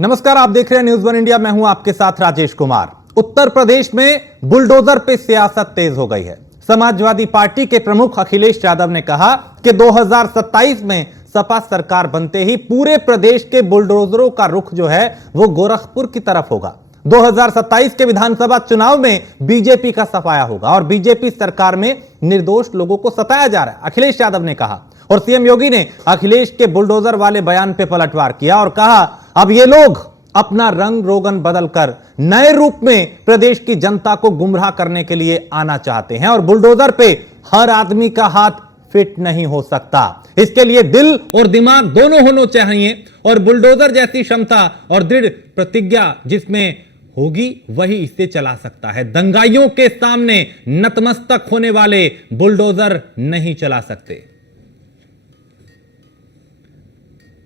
नमस्कार, आप देख रहे हैं न्यूज़ वन इंडिया। मैं हूं आपके साथ राजेश कुमार। उत्तर प्रदेश में बुलडोजर पे सियासत तेज हो गई है। समाजवादी पार्टी के प्रमुख अखिलेश यादव ने कहा कि 2027 में सपा सरकार बनते ही पूरे प्रदेश के बुलडोजरों का रुख जो है वो गोरखपुर की तरफ होगा। 2027 के विधानसभा चुनाव में बीजेपी का सफाया होगा और बीजेपी सरकार में निर्दोष लोगों को सताया जा रहा है, अखिलेश यादव ने कहा। और सीएम योगी ने अखिलेश के बुलडोजर वाले बयान पे पलटवार किया और कहा अब ये लोग अपना रंग रोगन बदलकर नए रूप में प्रदेश की जनता को गुमराह करने के लिए आना चाहते हैं और बुलडोजर पे हर आदमी का हाथ फिट नहीं हो सकता। इसके लिए दिल और दिमाग दोनों होने चाहिए और बुलडोजर जैसी क्षमता और दृढ़ प्रतिज्ञा जिसमें होगी वही इसे चला सकता है। दंगाइयों के सामने नतमस्तक होने वाले बुलडोजर नहीं चला सकते।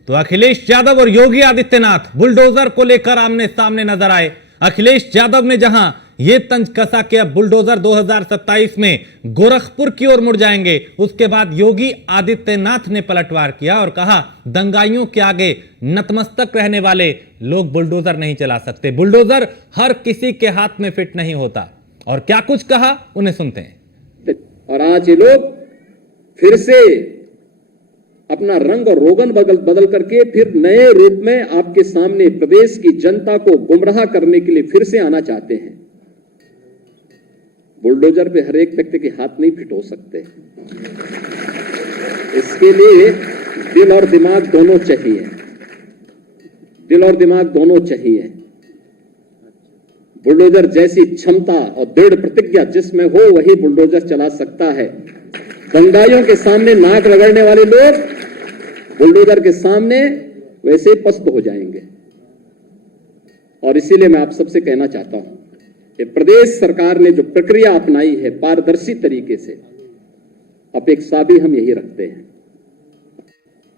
तो अखिलेश यादव और योगी आदित्यनाथ बुलडोजर को लेकर आमने सामने नजर आए। अखिलेश यादव ने जहां यह तंज कसा कि अब बुलडोजर 2027 में गोरखपुर की ओर मुड़ जाएंगे, उसके बाद योगी आदित्यनाथ ने पलटवार किया और कहा दंगाइयों के आगे नतमस्तक रहने वाले लोग बुलडोजर नहीं चला सकते। बुलडोजर हर किसी के हाथ में फिट नहीं होता। और क्या कुछ कहा उन्हें सुनते हैं। और आज ये लोग फिर से अपना रंग और रोगन बदल करके फिर नए रूप में आपके सामने प्रदेश की जनता को गुमराह करने के लिए फिर से आना चाहते हैं। बुलडोजर पे हर एक व्यक्ति के हाथ नहीं फिट हो सकते। इसके लिए दिल और दिमाग दोनों चाहिए। दिल और दिमाग दोनों चाहिए। बुलडोजर जैसी क्षमता और दृढ़ प्रतिज्ञा जिसमें हो वही बुलडोजर चला सकता है। दंगाइयों के सामने नाक रगड़ने वाले लोग बुलडोजर के सामने वैसे ही पस्त हो जाएंगे। और इसीलिए मैं आप सबसे कहना चाहता हूं कि प्रदेश सरकार ने जो प्रक्रिया अपनाई है पारदर्शी तरीके से, अपेक्षा भी हम यही रखते हैं।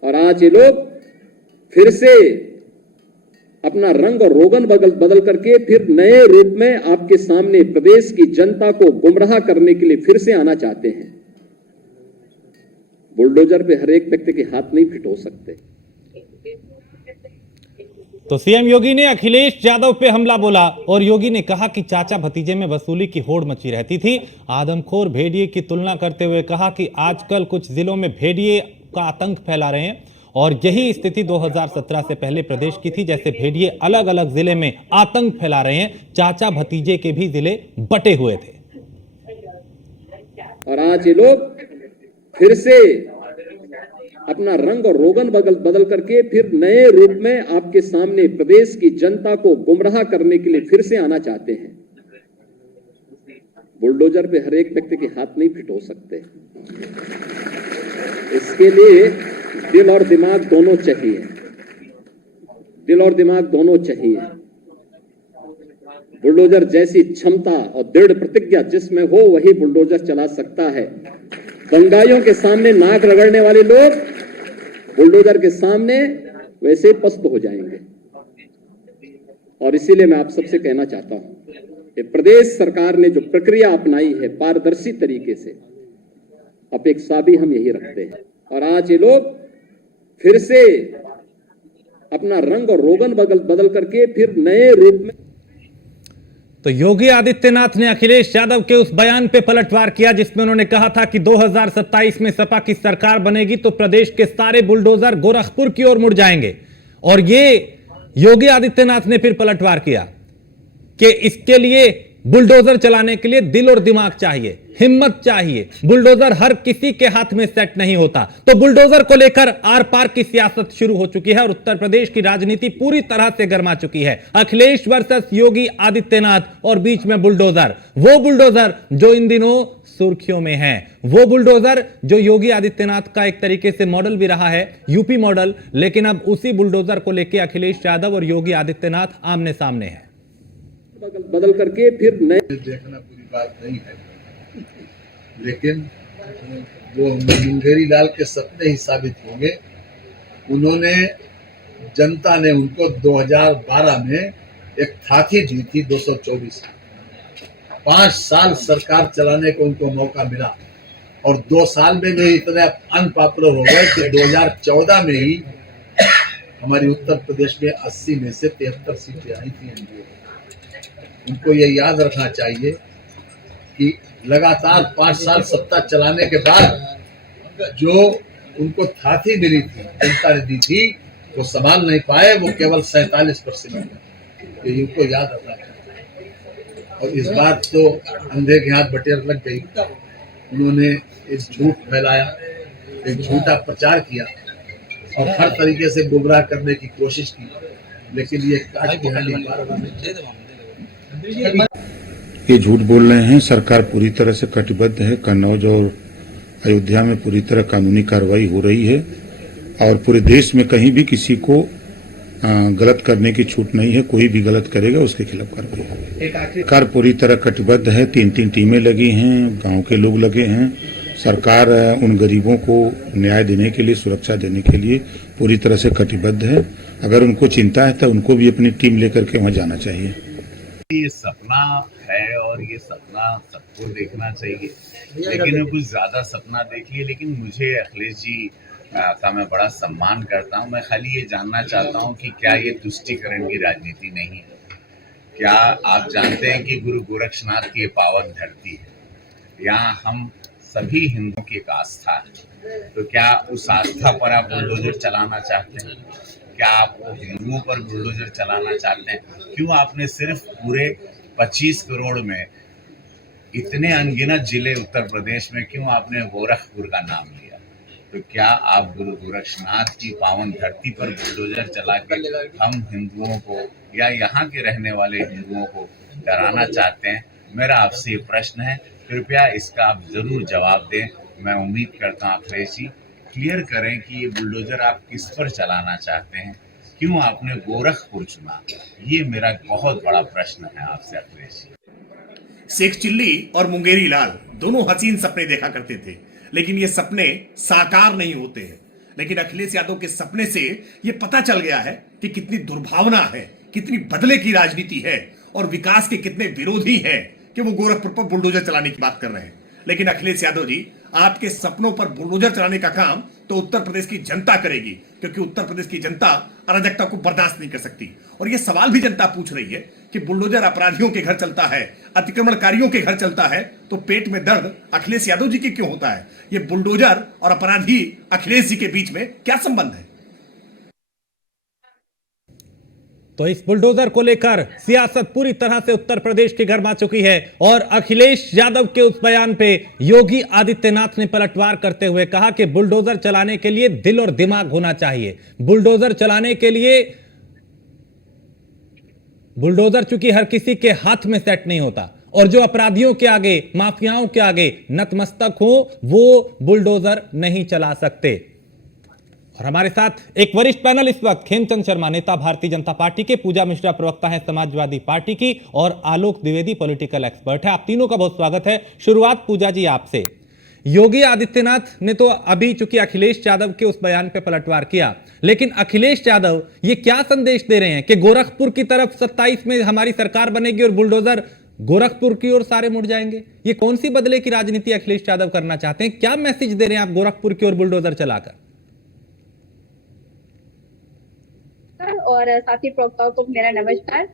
और आज ये लोग फिर से अपना रंग और रोगन बदल करके फिर नए रूप में आपके सामने प्रदेश की जनता को गुमराह करने के लिए फिर से आना चाहते हैं। बुलडोजर पे हर एक व्यक्ति के हाथ नहीं फिट हो सकते। तो सीएम योगी ने अखिलेश यादव पे हमला बोला और योगी ने कहा कि चाचा भतीजे में वसूली की होड़ मची रहती थी। आदमखोर भेड़िए की तुलना करते हुए कहा कि आजकल कुछ जिलों में भेड़िए का आतंक फैला रहे हैं और यही स्थिति 2017 से पहले प्रदेश की थी। जैसे भेड़िए अलग अलग जिले में आतंक फैला रहे हैं, चाचा भतीजे के भी जिले बटे हुए थे। और आज ये लोग फिर से अपना रंग और रोगन बदल करके फिर नए रूप में आपके सामने प्रदेश की जनता को गुमराह करने के लिए फिर से आना चाहते हैं। बुलडोजर पे हर एक व्यक्ति के हाथ नहीं फिट हो सकते। इसके लिए दिल और दिमाग दोनों चाहिए। दिल और दिमाग दोनों चाहिए। बुलडोजर जैसी क्षमता और दृढ़ प्रतिज्ञा जिसमें हो वही बुलडोजर चला सकता है। दंगाइयों के सामने नाक रगड़ने वाले लोग बुलडोजर के सामने वैसे पस्त हो जाएंगे। और इसीलिए मैं आप सबसे कहना चाहता हूं कि प्रदेश सरकार ने जो प्रक्रिया अपनाई है पारदर्शी तरीके से, अपेक्षा भी हम यही रखते हैं। और आज ये लोग फिर से अपना रंग और रोगन बदल करके फिर नए रूप में। तो योगी आदित्यनाथ ने अखिलेश यादव के उस बयान पे पलटवार किया जिसमें उन्होंने कहा था कि 2027 में सपा की सरकार बनेगी तो प्रदेश के सारे बुलडोजर गोरखपुर की ओर मुड़ जाएंगे। और ये योगी आदित्यनाथ ने फिर पलटवार किया कि इसके लिए बुलडोजर चलाने के लिए दिल और दिमाग चाहिए, हिम्मत चाहिए। बुलडोजर हर किसी के हाथ में सेट नहीं होता। तो बुलडोजर को लेकर आर पार की सियासत शुरू हो चुकी है और उत्तर प्रदेश की राजनीति पूरी तरह से गर्मा चुकी है। अखिलेश वर्सेस योगी आदित्यनाथ और बीच में बुलडोजर, वो बुलडोजर जो इन दिनों सुर्खियों में है, वो बुलडोजर जो योगी आदित्यनाथ का एक तरीके से मॉडल भी रहा है, यूपी मॉडल। लेकिन अब उसी बुलडोजर को लेकर अखिलेश यादव और योगी आदित्यनाथ आमने सामने है। बदल करके फिर नए देखना पूरी बात नहीं है, लेकिन वो मुंगेरी लाल के सपने ही साबित होंगे। उन्होंने, जनता ने उनको 2012 में एक थाथी दी थी 224। 5 साल सरकार चलाने को उनको मौका मिला और 2 साल में वे इतने अनपॉपुलर हो गए कि 2014 में ही हमारी उत्तर प्रदेश में 80 में से 73 सीटें आई थी एनडीए। उनको ये याद रखना चाहिए कि लगातार 5 साल सत्ता चलाने के बाद जो उनको थाती मिली थी, जनता ने दी थी, वो संभाल नहीं पाए, वो केवल 47%। तो इनको याद रखना चाहिए। और इस बार तो अंधे के हाथ बटेर लग गई। उन्होंने एक झूठ फैलाया, एक झूठा प्रचार किया और हर तरीके से गुमराह करने की कोशिश की, लेकिन ये काट के हल्ली ये झूठ बोल रहे हैं। सरकार पूरी तरह से कटिबद्ध है। कन्नौज और अयोध्या में पूरी तरह कानूनी कार्रवाई हो रही है और पूरे देश में कहीं भी किसी को गलत करने की छूट नहीं है। कोई भी गलत करेगा उसके खिलाफ कार्रवाई होगी। सरकार पूरी तरह कटिबद्ध है। 3-3 टीमें लगी हैं, गांव के लोग लगे हैं। सरकार उन गरीबों को न्याय देने के लिए, सुरक्षा देने के लिए पूरी तरह से कटिबद्ध है। अगर उनको चिंता है तो उनको भी अपनी टीम लेकर के वहां जाना चाहिए। ये सपना है और ये सपना सबको देखना चाहिए, लेकिन मैं कुछ ज्यादा सपना देख लिए। लेकिन मुझे अखिलेश जी का मैं बड़ा सम्मान करता हूं। मैं खाली ये जानना चाहता हूं कि क्या ये तुष्टीकरण की राजनीति नहीं है? क्या आप जानते हैं कि गुरु गोरक्षनाथ की ये पावन धरती है, यहाँ हम सभी हिंदुओं की एक आस्था है। तो क्या उस आस्था पर आप बुलडोजर चलाना चाहते हैं? क्या आप हिंदुओं पर बुलडोजर चलाना चाहते हैं? क्यों आपने सिर्फ पूरे 25 करोड़ में इतने अनगिनत जिले उत्तर प्रदेश में क्यों आपने गोरखपुर का नाम लिया? तो क्या आप गुरु गोरक्षनाथ की पावन धरती पर बुलडोजर चला के हम हिंदुओं को या यहाँ के रहने वाले हिंदुओं को डराना चाहते हैं? मेरा आपसे ये प्रश्न है, कृपया इसका आप जरूर जवाब दें। मैं उम्मीद करता हूँ अखिलेश जी क्लियर करें कि ये बुलडोजर आप किस पर चलाना चाहते हैं, क्यों आपने गोरखपुर चुना? ये मेरा बहुत बड़ा प्रश्न है आपसे अखिलेश जी। शेख चिल्ली और मुंगेरी लाल दोनों हसीन सपने देखा करते थे, लेकिन ये सपने साकार नहीं होते हैं। लेकिन अखिलेश यादव के सपने से ये पता चल गया है कि कितनी दुर्भावना है, कितनी बदले की राजनीति है और विकास के कितने विरोधी हैं कि वो गोरखपुर पर बुलडोजर चलाने की बात कर रहे हैं। लेकिन अखिलेश यादव जी, आपके सपनों पर बुलडोजर चलाने का काम तो उत्तर प्रदेश की जनता करेगी, क्योंकि उत्तर प्रदेश की जनता अराजकता को बर्दाश्त नहीं कर सकती। और ये सवाल भी जनता पूछ रही है कि बुलडोजर अपराधियों के घर चलता है, अतिक्रमणकारियों के घर चलता है, तो पेट में दर्द अखिलेश यादव जी के क्यों होता है? ये बुलडोजर और अपराधी अखिलेश जी के बीच में क्या संबंध है? तो इस बुलडोजर को लेकर सियासत पूरी तरह से उत्तर प्रदेश की गर्मा चुकी है और अखिलेश यादव के उस बयान पे योगी आदित्यनाथ ने पलटवार करते हुए कहा कि बुलडोजर चलाने के लिए दिल और दिमाग होना चाहिए। बुलडोजर चलाने के लिए बुलडोजर चूंकि हर किसी के हाथ में सेट नहीं होता और जो अपराधियों के आगे, माफियाओं के आगे नतमस्तक हो, वो बुलडोजर नहीं चला सकते। और हमारे साथ एक वरिष्ठ पैनल इस वक्त खेमचंद शर्मा, नेता भारतीय जनता पार्टी के, पूजा मिश्रा प्रवक्ता है समाजवादी पार्टी की और आलोक द्विवेदी पॉलिटिकल एक्सपर्ट है। आप तीनों का बहुत स्वागत है। शुरुआत पूजा जी आपसे। योगी आदित्यनाथ ने तो अभी चूंकि अखिलेश यादव के उस बयान पे पलटवार किया, लेकिन अखिलेश यादव ये क्या संदेश दे रहे हैं कि गोरखपुर की तरफ 27 में हमारी सरकार बनेगी और बुलडोजर गोरखपुर की ओर सारे मुड़ जाएंगे? ये कौन सी बदले की राजनीति अखिलेश यादव करना चाहते हैं? क्या मैसेज दे रहे हैं आप गोरखपुर की ओर बुलडोजर चलाकर? और साथी प्रवक्ताओं को मेरा नमस्कार।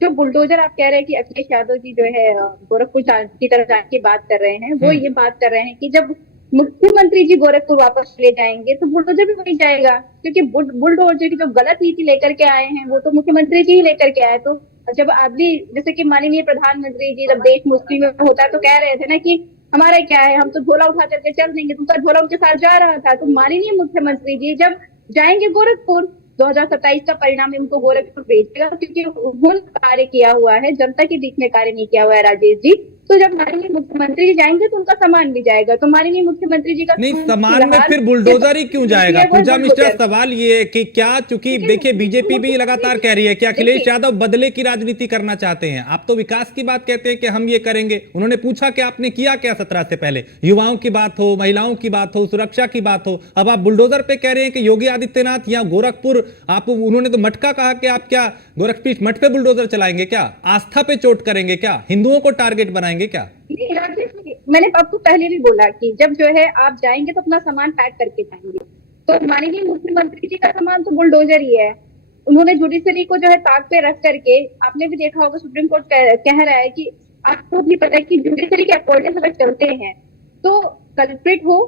जो बुलडोजर आप कह रहे हैं कि अखिलेश यादव जी जो है गोरखपुर की तरफ जाने की बात कर रहे हैं, वो ये बात कर रहे हैं कि जब मुख्यमंत्री जी गोरखपुर वापस ले जाएंगे तो बुलडोजर भी वहीं जाएगा, क्योंकि बुलडोजर की जो गलत नीति लेकर के आए हैं वो तो मुख्यमंत्री जी ही लेकर के आए। तो जब अभी जैसे कि माननीय प्रधानमंत्री जी जब देश मुश्किल में होता है तो कह रहे थे ना कि हमारा क्या है, हम तो झोला उठा करके चल देंगे, तुमका झोला उनके साथ जा रहा था। तो माननीय मुख्यमंत्री जी जब जाएंगे गोरखपुर, 2027 का परिणाम उनको गोरखपुर भेजेगा, क्योंकि उन्होंने कार्य किया हुआ है, जनता के बीच में कार्य नहीं किया हुआ है राजेश जी। तो जब माननीय मुख्यमंत्री जी जाएंगे तो उनका सम्मान भी जाएगा। तो माननीय मुख्यमंत्री जी का नहीं, सम्मान में फिर बुलडोजर ही क्यों जाएगा? पूजा मिश्रा, सवाल ये है कि क्या, चूंकि देखिए बीजेपी भी लगातार कह रही है कि अखिलेश यादव बदले की राजनीति करना चाहते हैं। आप तो विकास की बात कहते हैं कि हम ये करेंगे। उन्होंने पूछा कि आपने किया क्या 17 से पहले? युवाओं की बात हो, महिलाओं की बात हो, सुरक्षा की बात हो, अब आप बुलडोजर पे कह रहे हैं कि योगी आदित्यनाथ या गोरखपुर, आप, उन्होंने तो मटका कहा कि आप क्या गोरखपुर मठ पे बुलडोजर चलाएंगे? क्या आस्था पे चोट करेंगे? क्या हिंदुओं को टारगेट बनाएंगे? क्या? मैंने आपको पहले भी बोला कि जब जो है आप जाएंगे तो अपना सामान पैक करके जाएंगे। तो माननीय मुख्यमंत्री जी का सामान तो बुलडोजर ही है। उन्होंने जुडिशरी को जो है ताक पे रख करके, आपने भी देखा होगा सुप्रीम कोर्ट कह रहा है कि आपको भी पता है कि जुडिशरी के अकॉर्डिंग अगर चलते हैं तो कल्प्रिट हो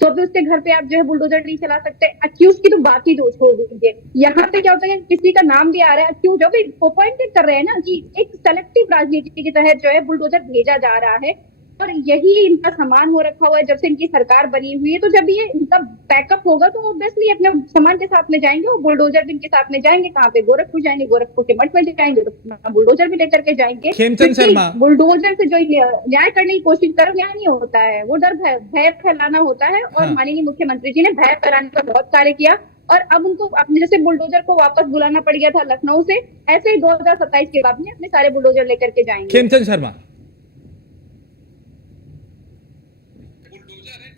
तो भी उसके घर पे आप जो है बुलडोजर नहीं चला सकते। अक्यूज की तो बात ही दो छोड़ दीजिए। यहाँ पे क्या होता है, किसी का नाम भी आ रहा है अक्यूज, जो भी पॉइंटेड कर रहे हैं ना कि एक सेलेक्टिव राजनीति के तहत जो है बुलडोजर भेजा जा रहा है, और यही इनका सामान हो रखा हुआ है जब से इनकी सरकार बनी हुई है। तो जब ये इनका बैकअप होगा तो ऑब्वियसली अपने सामान के साथ में जाएंगे, और बुलडोजर भी इनके साथ में जाएंगे। कहाँ पे? गोरखपुर जाएंगे, गोरखपुर के मठ में जाएंगे तो बुलडोजर भी लेकर के जाएंगे। खेमचंद शर्मा, बुलडोजर से जो न्याय करने की कोशिश करो, न्याय नहीं होता है, वो डर भय फैलाना होता है। और माननीय मुख्यमंत्री जी ने भय फैलाने का बहुत कार्य किया, और अब उनको अपने जैसे बुलडोजर को वापस बुलाना पड़ गया था लखनऊ से, ऐसे ही 2027 के बाद में अपने सारे बुलडोजर लेकर के जाएंगे। खेमचंद शर्मा।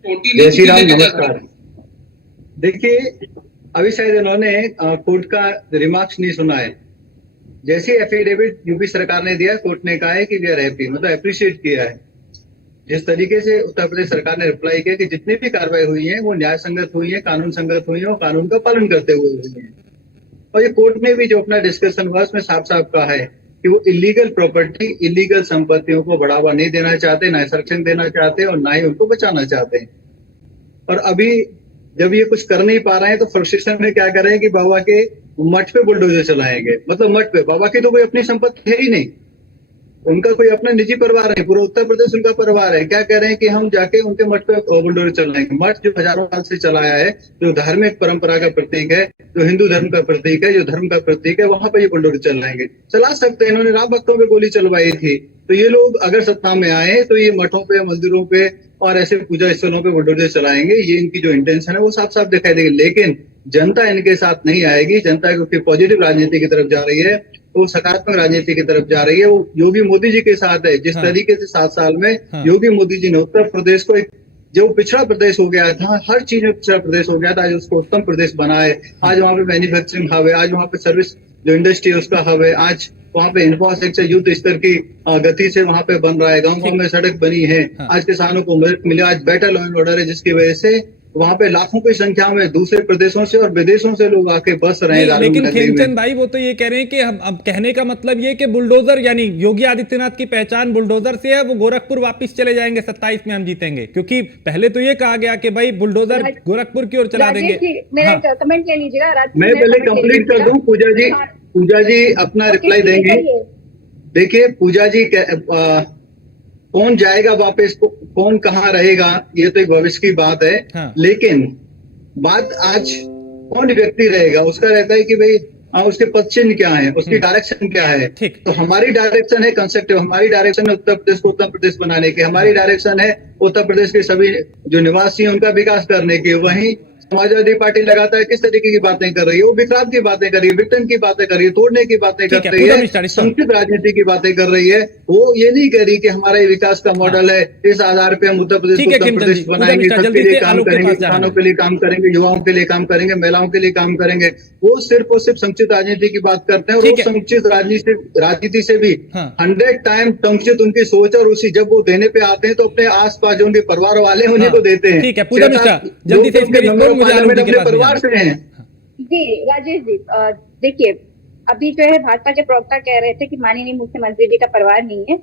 जय श्री राम, नमस्कार। देखिए, अभी शायद इन्होंने कोर्ट का रिमार्क्स नहीं सुना है। जैसे एफिडेविट यूपी सरकार ने दिया, कोर्ट ने कहा है कि वी आर हैप्पी, मतलब अप्रिशिएट किया है। जिस तरीके से उत्तर प्रदेश सरकार ने रिप्लाई किया कि जितनी भी कार्रवाई हुई है वो न्याय संगत हुई है, कानून संगत हुई है और कानून का पालन करते हुए हुई है। और ये कोर्ट ने भी जो अपना डिस्कशन हुआ उसमें साफ साफ कहा है कि वो इलीगल प्रॉपर्टी, इलीगल संपत्तियों को बढ़ावा नहीं देना चाहते, ना संरक्षण देना चाहते और ना ही उनको बचाना चाहते हैं। और अभी जब ये कुछ कर नहीं पा रहे हैं तो फ्रस्ट्रेशन में क्या कर रहे हैं कि बाबा के मठ पे बुलडोजर चलाएंगे। मतलब मठ पे, बाबा की तो कोई अपनी संपत्ति है ही नहीं, उनका कोई अपना निजी परिवार है, पूरा उत्तर प्रदेश उनका परिवार है। क्या कह रहे हैं कि हम जाके उनके मठ पे बुलडोजर चलाएंगे। मठ जो हजारों साल से चलाया है, जो धार्मिक परंपरा का प्रतीक है, जो हिंदू धर्म का प्रतीक है, जो धर्म का प्रतीक है, वहां पे ये बुलडोजर चलाएंगे। चला सकते हैं, इन्होंने राम भक्तों पे गोली चलवाई थी। तो ये लोग अगर सत्ता में आए तो ये मठों पे, मंदिरों पे और ऐसे पूजा स्थलों पे बुलडोजर चलाएंगे। ये इनकी जो इंटेंशन है वो साफ साफ दिखाई देगी। लेकिन जनता इनके साथ नहीं आएगी। जनता क्योंकि पॉजिटिव राजनीति की तरफ जा रही है, वो सकारात्मक राजनीति की तरफ जा रही है। वो योगी मोदी जी के साथ है। जिस तरीके से 7 साल में योगी मोदी जी ने उत्तर प्रदेश को एक जो पिछड़ा प्रदेश हो गया था, हर चीज में पिछड़ा प्रदेश हो गया था, आज उसको उत्तम प्रदेश बना है। आज वहां पे मैन्युफैक्चरिंग हब है, आज वहां पे सर्विस जो इंडस्ट्री है उसका हब है, आज वहां पे इंफ्रास्ट्रक्चर युद्ध स्तर की गति से वहां पे बन रहा है। गाँव गाँव में सड़क बनी है, आज किसानों को मदद मिली, आज बेटर लॉ एंड ऑर्डर है, जिसकी वजह से वहां पे लाखों की संख्या में दूसरे प्रदेशों से और विदेशों से लोग आके बस रहे हैं। लेकिन खेमचंद भाई, वो तो ये कह रहे हैं कि हम अब कहने का मतलब ये कि बुलडोजर यानी योगी आदित्यनाथ की पहचान बुलडोजर से है, वो गोरखपुर वापस चले जाएंगे, 27 में हम जीतेंगे। क्योंकि पहले तो ये कहा गया कि भाई बुलडोजर गोरखपुर की ओर चला देंगे। मेरा कमेंट ले लीजिएगा। मैं पहले कंप्लीट कर दूं। पूजा जी अपना रिप्लाई देंगे। देखिए पूजा जी, कौन जाएगा वापस, कौन कहाँ रहेगा, ये तो एक भविष्य की बात है। लेकिन बात आज कौन व्यक्ति रहेगा उसका रहता है कि भाई उसके पद चिन्ह क्या है, उसकी डायरेक्शन क्या है। तो हमारी डायरेक्शन है कंस्ट्रक्टिव, हमारी डायरेक्शन है उत्तर प्रदेश को उत्तम प्रदेश बनाने की, हमारी डायरेक्शन है उत्तर प्रदेश के सभी जो निवासी हैं उनका विकास करने की। वहीं समाजवादी पार्टी लगातार किस तरीके की बातें कर रही है, वो विक्रांत की बातें कर रही है, विघटन की बातें कर रही है, तोड़ने की बातें कर रही है, संकुचित राजनीति की बातें कर रही है। वो ये नहीं कह रही कि हमारा ये विकास का मॉडल है, इस आधार पे हम उत्तर प्रदेश को उत्तर प्रदेश बनाएंगे, सबके लिए काम करेंगे, किसानों के लिए काम करेंगे, युवाओं के लिए काम करेंगे, महिलाओं के लिए काम करेंगे। वो सिर्फ और सिर्फ संकुचित राजनीति की बात करते हैं। और वो संकुचित राजनीति से भी 100 टाइम संकुचित उनकी सोच, और उसी जब वो देने पे आते हैं तो अपने आसपास जो उनके परिवार वाले हैं उन्हीं को देते हैं। अपने परिवार से हैं। जी राजेश जी, देखिए अभी जो है भाजपा के प्रवक्ता कह रहे थे कि माननीय मुख्यमंत्री जी का परिवार नहीं है।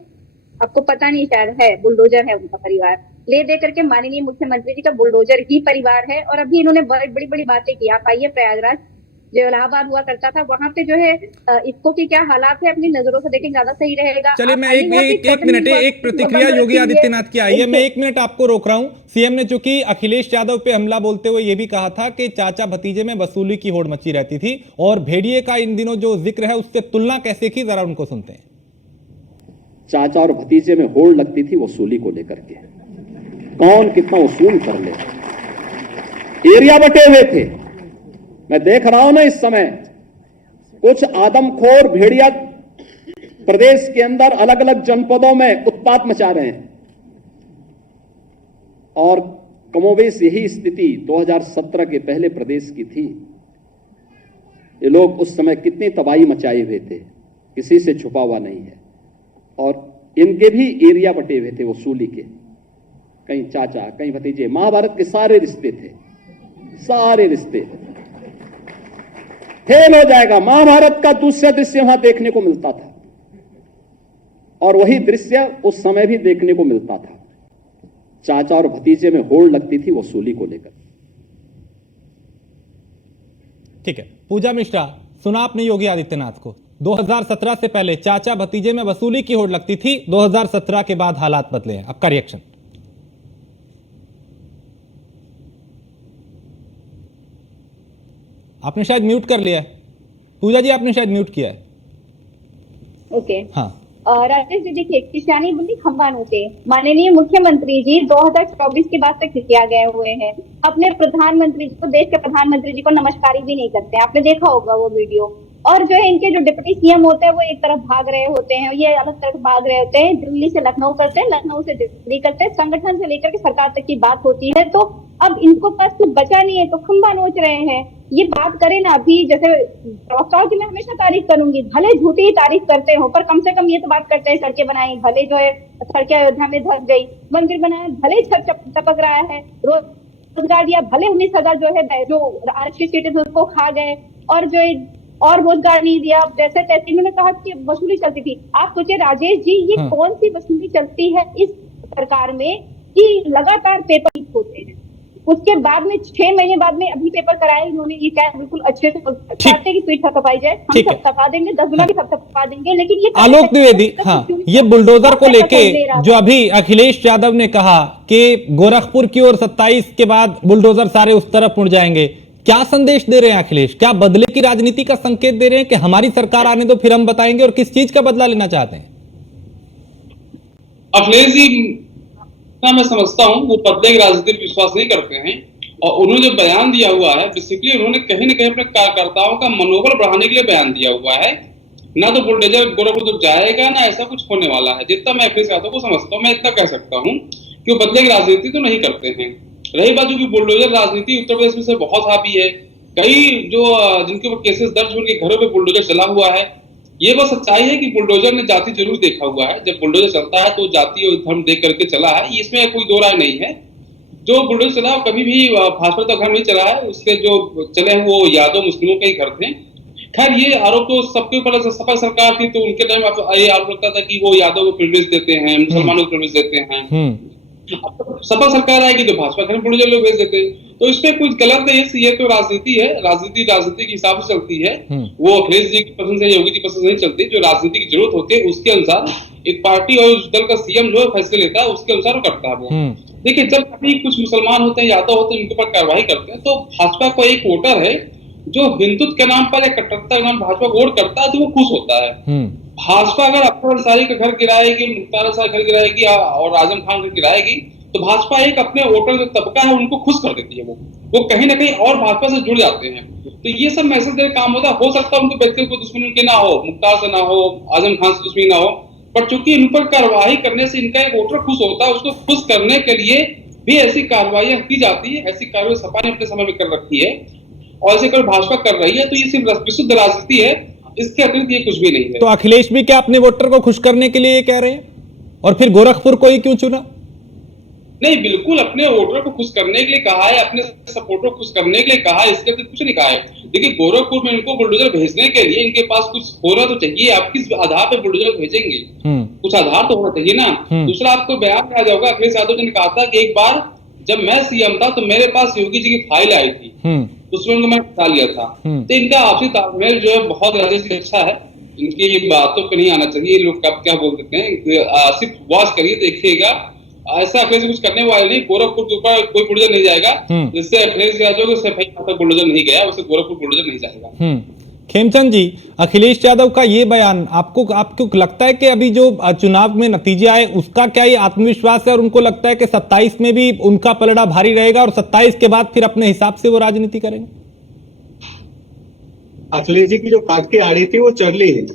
आपको पता नहीं शायद है, बुलडोजर है उनका परिवार। ले दे करके माननीय मुख्यमंत्री जी का बुलडोजर ही परिवार है। और अभी इन्होंने बड़ी बड़ी बातें की। आप आइए प्रयागराज, जो इलाहाबाद हुआ करता था, वहां पे जो है इसको की क्या हालात है, अपनी नजरों से देखें, ज्यादा सही रहेगा। चलिए मैं एक प्रतिक्रिया योगी आदित्यनाथ की आई है, मैं 1 मिनट आपको रोक रहा हूं। सीएम ने चूंकि अखिलेश यादव पे हमला बोलते हुए यह भी कहा था कि चाचा भतीजे में वसूली की होड़ मची रहती थी, और भेड़िए का इन दिनों जो जिक्र है उससे तुलना कैसे की, जरा उनको सुनते हैं। चाचा और भतीजे में होड़ लगती थी वसूली को लेकर के, कौन कितना वसूल कर ले। एरिया बटे हुए थे। मैं देख रहा हूं ना इस समय कुछ आदमखोर भेड़िया प्रदेश के अंदर अलग अलग जनपदों में उत्पात मचा रहे हैं। और कमोबेश यही स्थिति 2017 के पहले प्रदेश की थी। ये लोग उस समय कितनी तबाही मचाए हुए थे, किसी से छुपा हुआ नहीं है। और इनके भी एरिया बटे हुए थे वसूली के, कहीं चाचा कहीं भतीजे, महाभारत के सारे रिश्ते थे। सारे रिश्ते फेल हो जाएगा। महाभारत का दूसरा दृश्य वहां देखने को मिलता था और वही दृश्य उस समय भी देखने को मिलता था। चाचा और भतीजे में होड़ लगती थी वसूली को लेकर। ठीक है, पूजा मिश्रा, सुना आपने योगी आदित्यनाथ को। 2017 से पहले चाचा भतीजे में वसूली की होड़ लगती थी, 2017 के बाद हालात बदले हैं। आपका रिएक्शन? आपने शायद म्यूट कर लिया है पूजा जी, आपने शायद म्यूट किया है। ओके हाँ, राजेश जी, देखिए किसानी बोली खंबानों के माननीय मुख्यमंत्री जी 2024 के बाद तक खिसिया गए हुए हैं। अपने प्रधानमंत्री जी को, देश के प्रधानमंत्री जी को नमस्कार भी नहीं करते। आपने देखा होगा वो वीडियो। और जो है इनके जो डिप्टी सीएम होते हैं वो एक तरफ भाग रहे होते हैं, ये अलग तरफ भाग रहे होते हैं। दिल्ली से लखनऊ करते हैं, लखनऊ से दिल्ली करते हैं, संगठन से लेकर के सरकार तक की बात होती है। तो अब इनको पास कुछ बचा नहीं है तो खंबा नोच रहे हैं। ये बात करें ना, अभी जैसे प्रवक्ताओं की मैं हमेशा तारीफ करूंगी, भले झूठी ही तारीफ करते हो पर कम से कम ये तो बात करते हैं सड़कें बनाई, भले जो है सड़कें अयोध्या में धस गई, मंदिर बनाया, भले छत टपक रहा है, रोजगार दिया, भले 19,000 जो है जो आरक्षित सीटें थी उसको खा गए, और जो है और रोजगार नहीं दिया। जैसे तैसे इन्होंने कहा कि वसूली चलती थी। आप सोचिए राजेश जी, ये कौन सी वसूली चलती है इस सरकार में कि लगातार पेपर लीक होते हैं। उसके बाद में 6 महीने बाद में अभी पेपर कराए इन्होंने। ये क्या बिल्कुल अच्छे से चाहते कि पीठ थपथपाई जाए, हम सब थपा देंगे, 10 गुना भी थपथपा देंगे। लेकिन ये आलोक द्विवेदी, हाँ, ये बुलडोजर को लेके जो अभी अखिलेश यादव ने कहा कि गोरखपुर की ओर 27 के बाद बुलडोजर सारे उस तरफ मुड़ जाएंगे, क्या संदेश दे रहे हैं अखिलेश? क्या बदले की राजनीति का संकेत दे रहे हैं कि हमारी सरकार आने दो फिर हम बताएंगे, और किस चीज का बदला लेना चाहते हैं? अखिलेश जी, मैं समझता हूं वो बदले की राजनीति पर विश्वास नहीं करते हैं, और उन्होंने जो बयान दिया हुआ है बेसिकली उन्होंने कहीं ना कहीं अपने कार्यकर्ताओं का मनोबल बढ़ाने के लिए बयान दिया हुआ है। ना तो बुलडोजर गोरखपुर तो जाएगा, ना ऐसा कुछ होने वाला है। जितना मैं अखिलेश यादव को समझता हूँ, मैं इतना कह सकता हूँ कि वो बदले की राजनीति तो नहीं करते हैं। रही बात जो कि बुलडोजर राजनीति उत्तर प्रदेश में से बहुत हावी है, कई जो जिनके ऊपर केसेस दर्ज हुए उनके घरों पे बुलडोजर चला हुआ है। ये बस सच्चाई है कि बुलडोजर ने जाति जरूर देखा हुआ है। जब बुलडोजर चलता है तो जाति और धर्म देख करके चला है, इसमें कोई दो राय नहीं है। जो बुलडोजर चला कभी भी भाजपा का घर नहीं चला है, उसके जो चले हैं वो यादव मुस्लिमों के ही घर थे। खैर ये आरोप तो सबके ऊपर, सपा सरकार थी तो उनके टाइम ये आरोप लगता था कि वो यादव को प्रिविलेज देते हैं, मुसलमानों को प्रिविलेज देते हैं। सपा सरकार आएगी तो भाजपा घर बुलडोजर लोग भेज देते हैं, तो इसमें कुछ गलत नहीं है। ये तो राजनीति है, राजनीति के हिसाब से चलती है। वो अखिलेश जी की पसंद से, योगी जी की पसंद से नहीं चलती। जो राजनीति की जरूरत होती है उसके अनुसार एक पार्टी और उस दल का सीएम जो है फैसले लेता है, उसके अनुसार वो करता है वो। देखिए, जब कभी कुछ मुसलमान होते हैं, यादव होते हैं, उनके ऊपर कार्रवाई करते हैं, तो भाजपा को एक वोटर है जो हिंदुत्व के नाम पर या कट्टरता के नाम भाजपा को वोट करता है तो वो खुश होता है। भाजपा अगर अख्तर अंसारी का घर गिराएगी, मुख्तार अंसारी घर गिराएगी और आजम खान घर गिराएगी, तो भाजपा एक अपने वोटर जो तबका है उनको खुश कर देती है। वो कहीं ना कहीं और भाजपा से जुड़ जाते हैं। तो ये सब मैसेज देने काम होता है। हो सकता है उनको व्यक्तिगत कोई दुश्मनी उनके ना हो, मुख्तार से ना हो, आजम खान से दुश्मनी ना हो, पर चूंकि इन पर कार्रवाई करने से इनका एक वोटर खुश होता है, उसको खुश करने के लिए भी ऐसी कार्रवाई की जाती है। ऐसी कार्रवाई सपा ने अपने समय में कर रखी है और ऐसे कर भाजपा कर रही है। तो ये सिर्फ विशुद्ध राजनीति है, इसके अतिरिक्त ये कुछ भी नहीं है। तो अखिलेश भी क्या अपने वोटर को खुश करने के लिए ये कह रहे हैं? और फिर गोरखपुर को ही क्यों चुना? नहीं, बिल्कुल अपने वोटर को खुश करने के लिए कहा है, अपने सपोर्टर को खुश करने के लिए कहा है, इसके कुछ नहीं कहा है। देखिए, गोरखपुर में इनको बुलडोजर भेजने के लिए इनके पास कुछ होना तो चाहिए। आप किस आधार पर बुलडोजर भेजेंगे? कुछ आधार तो होना चाहिए ना। दूसरा, आपको बयान याद होगा, अखिलेश यादव जी ने कहा था कि एक बार जब मैं सीएम था तो मेरे पास योगी जी की फाइल आई थी, उसमें उनको मैं हटा लिया था। तो इनका आपसी तालमेल जो है बहुत राजनीतिक अच्छा है। इनकी ये बातों पे नहीं आना चाहिए। लोग कब क्या बोल देते हैं, सिर्फ वॉच करिए, देखिएगा। ऐसा अखिलेश कुछ करने वाले नहीं। गोरखपुर के ऊपर कोई बुलडोजर नहीं जाएगा। जिससे अखिलेश यादव के सिर्फ बुलडोजर नहीं गया, उससे गोरखपुर बुलडोजर नहीं जाएगा। खेमचंद जी, अखिलेश यादव का ये बयान आपको लगता है कि अभी जो चुनाव में नतीजे आए उसका क्या ये आत्मविश्वास है, और उनको लगता है कि 27 में भी उनका पलड़ा भारी रहेगा और 27 के बाद फिर अपने हिसाब से वो राजनीति करेंगे? अखिलेश जी की जो काट की आड़ी थी वो चल ली है,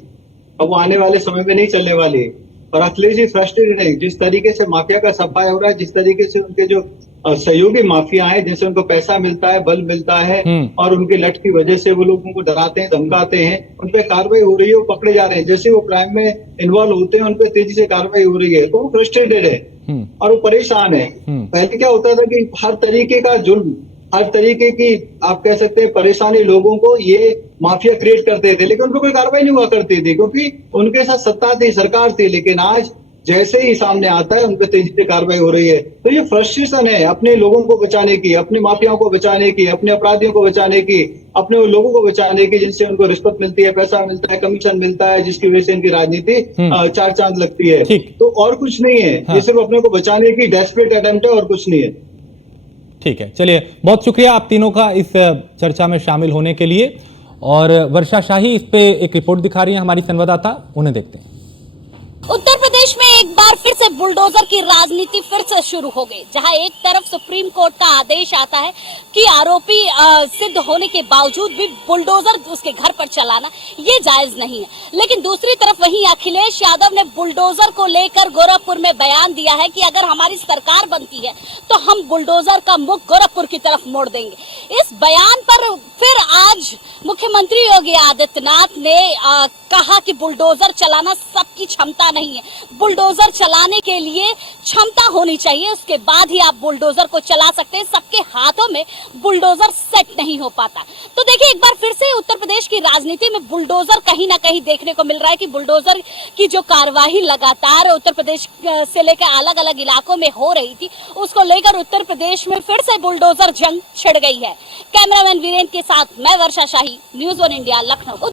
अब वो आने वाले समय में नहीं चलने वाली। और अखिलेश जी फ्रस्ट्रेटेड है। जिस तरीके से माफिया का सफाई हो रहा है, जिस तरीके से उनके जो सहयोगी माफिया है, जैसे उनको पैसा मिलता है, बल मिलता है, और उनके लट की वजह से वो लोगों को डराते हैं, धमकाते हैं, उन पे कार्रवाई हो रही है, वो पकड़े जा रहे हैं। जैसे वो क्राइम में इन्वॉल्व होते हैं उन पे तेजी से कार्रवाई हो रही है, तो वो फ्रस्ट्रेटेड है और वो परेशान है। पहले क्या होता था कि हर तरीके का जुल्म हर तरीके की आप कह सकते हैं परेशानी लोगों को ये माफिया क्रिएट करते थे, लेकिन उन पर कोई कार्रवाई नहीं हुआ करती थी क्योंकि उनके साथ सत्ता थी, सरकार थी। लेकिन आज जैसे ही सामने आता है उन पर तेजी से कार्रवाई हो रही है। तो ये फ्रस्ट्रेशन है अपने लोगों को बचाने की, अपने माफियाओं को बचाने की, अपने अपराधियों को बचाने की, अपने उन लोगों को बचाने की जिनसे उनको रिश्वत मिलती है, पैसा मिलता है, कमीशन मिलता है, जिसकी वजह से इनकी राजनीति चार चांद लगती है। ठीक। तो और कुछ नहीं है, हाँ। ये सिर्फ अपने को बचाने की डेस्परेट अटेम्प्ट है और कुछ नहीं है। ठीक है, चलिए बहुत शुक्रिया आप तीनों का इस चर्चा में शामिल होने के लिए। और वर्षा शाही इस पे एक रिपोर्ट दिखा रही है हमारी संवाददाता, उन्हें देखते हैं। उत्तर प्रदेश में एक बार फिर से बुलडोजर की राजनीति फिर से शुरू हो गई, जहां एक तरफ सुप्रीम कोर्ट का आदेश आता है कि आरोपी सिद्ध होने के बावजूद भी बुलडोजर उसके घर पर चलाना ये जायज नहीं है, लेकिन दूसरी तरफ वहीं अखिलेश यादव ने बुलडोजर को लेकर गोरखपुर में बयान दिया है कि अगर हमारी सरकार बनती है तो हम बुलडोजर का मुख गोरखपुर की तरफ मोड़ देंगे। इस बयान पर फिर आज मुख्यमंत्री योगी आदित्यनाथ ने कहा कि बुलडोजर चलाना सबकी क्षमता नहीं है, बुलडोजर चलाने के लिए क्षमता होनी चाहिए, उसके बाद ही आप बुलडोजर को चला सकते हैं, सबके हाथों में बुलडोजर सेट नहीं हो पाता। तो देखिए एक बार फिर से उत्तर प्रदेश की राजनीति में बुलडोजर कहीं ना कहीं देखने को मिल रहा है कि बुलडोजर की जो कार्यवाही लगातार उत्तर प्रदेश से लेकर अलग अलग इलाकों में हो रही थी, उसको लेकर उत्तर प्रदेश में फिर से बुलडोजर जंग छिड़ गई है। कैमरामैन वीरेंद्र के साथ मैं वर्षा शाही, न्यूज़ 1 इंडिया, लखनऊ।